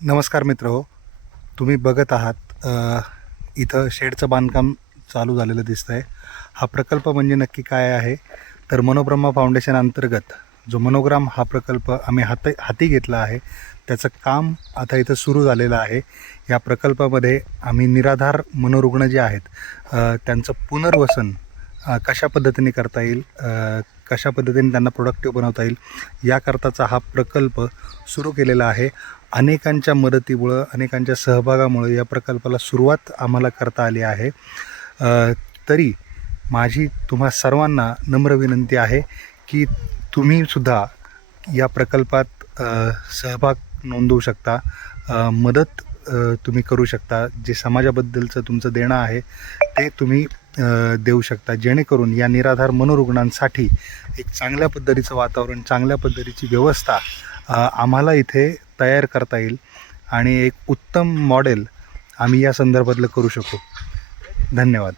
नमस्कार मित्रहो, तुम्ही बघत आहात इथं शेडचं बांधकाम चालू झालेलं दिसतं आहे. हा प्रकल्प म्हणजे नक्की काय आहे तर मनोब्रह्मा फाउंडेशन अंतर्गत जो मनोग्राम हा प्रकल्प आम्ही हाती घेतला आहे, त्याचं काम आता इथं सुरू झालेलं आहे. या प्रकल्पामध्ये आम्ही निराधार मनोरुग्ण जे आहेत त्यांचं पुनर्वसन कशा पद्धतीने करता येईल, कशा पद्धतीने त्यांना प्रोडक्टिव्ह बनवता येईल याकरताचा हा प्रकल्प सुरू केलेला आहे. अनेकांच्या मदतीमुळं, अनेकांच्या सहभागामुळे या प्रकल्पाला सुरुवात आम्हाला करता आली आहे. तरी माझी तुम्हा सर्वांना नम्र विनंती आहे की तुम्हीसुद्धा या प्रकल्पात सहभाग नोंदवू शकता, मदत तुम्ही करू शकता. जे समाजाबद्दलचं तुमचं देणं आहे ते तुम्ही देऊ शकता, जेणेकरून या निराधार मनोरुग्णांसाठी एक चांगल्या पद्धतीचं वातावरण, चांगल्या पद्धतीची व्यवस्था आम्हाला इथे तयार करता येईल आणि एक उत्तम मॉडेल आम्ही या संदर्भातलं करू शकू. धन्यवाद.